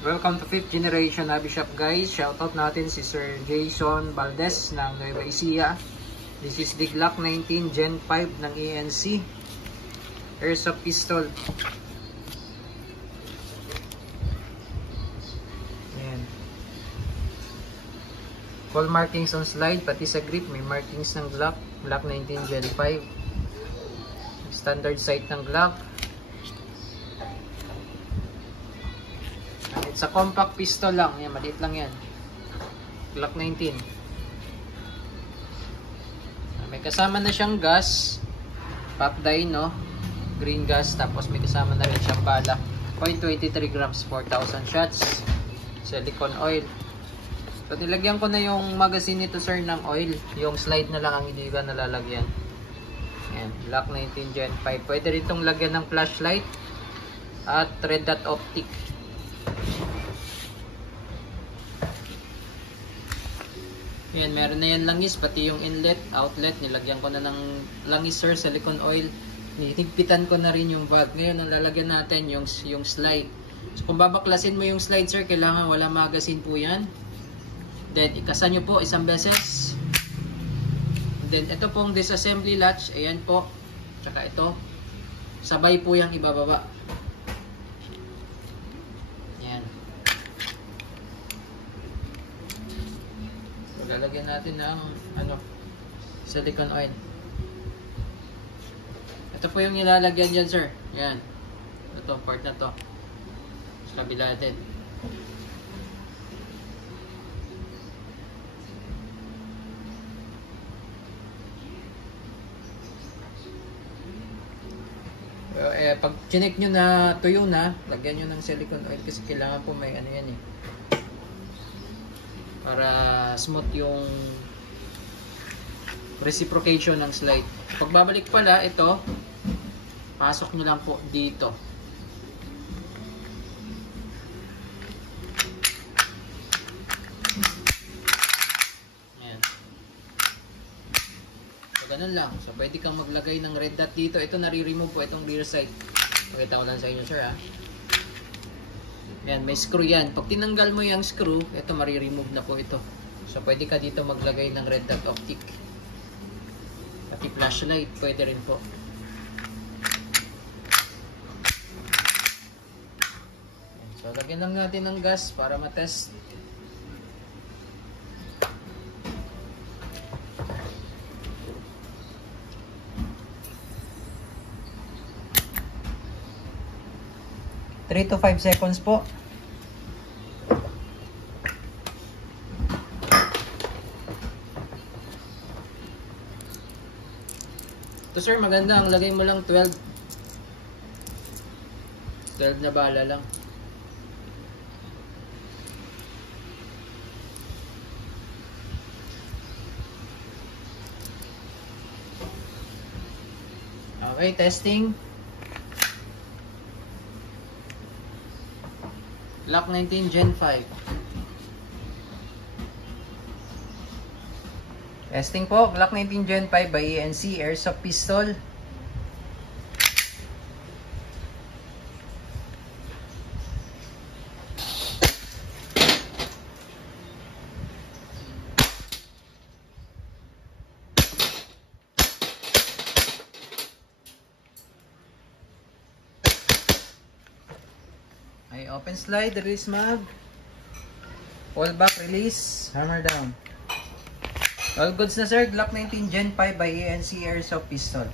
Welcome to 5th Generation Hobby Shop, guys. Shoutout natin si Sir Jason Valdez ng Nueva Ecija. This is the Glock 19 Gen 5 ng ANC. Airsoft pistol. Ayan. Full markings on slide, pati sa grip may markings ng Glock. Glock 19 Gen 5. Standard sight ng Glock. It's a compact pistol lang. Yan, maliit lang yan. Glock 19. May kasama na siyang gas. Pop dyno. Green gas. Tapos may kasama na rin siyang bala. 0.23 grams, 4,000 shots. Silicone oil. So, nilagyan ko na yung magazine nito, sir, ng oil. Yung slide na lang ang hindi ba nalalagyan. Yan. Glock 19 Gen 5. Pwede rin itong lagyan ng flashlight. At red dot optic. Yan, meron na yan langis, pati yung inlet, outlet, nilagyan ko na ng langis, sir, silicone oil. Hinigpitan ko na rin yung bag. Ngayon, ang lalagyan natin yung slide. So, kung babaklasin mo yung slide, sir, kailangan wala magazine po yan. Then, ikasan nyo po isang beses. Then, ito pong disassembly latch, ayan po. Tsaka ito, sabay po yung ibababa. Lalagyan natin ng silicone oil. Ito po yung nilalagyan dyan, sir. Yan. Ito, part na to. Sa kabila din. Pag chinek nyo na tuyo na, lagyan nyo ng silicone oil kasi kailangan po may yan eh. Para smooth yung reciprocation ng slide. Pagbabalik pala, ito, pasok nyo lang po dito. Ayan. So, ganun lang. So, pwede kang maglagay ng red dot dito. Ito, nare-remove po itong rear side. Pakita ko lang sa inyo, sir, ha. Yan, may screw yan. Pag tinanggal mo yung screw, ito mariremove na po ito. So, pwede ka dito maglagay ng red dot optic. Pati flashlight, pwede rin po. So, lagyan lang natin ng gas para matest. Three to 5 seconds po. Ito, sir, maganda. Ang lagay mo lang 12 na bala lang. Okay, testing. Glock 19 Gen 5. Testing po, Glock 19 Gen 5 by ANC Airsoft Pistol. Ay, open slide, release mag. Pull back, release, hammer down. All goods na, sir. Glock 19 Gen 5 by ANC Airsoft Pistol.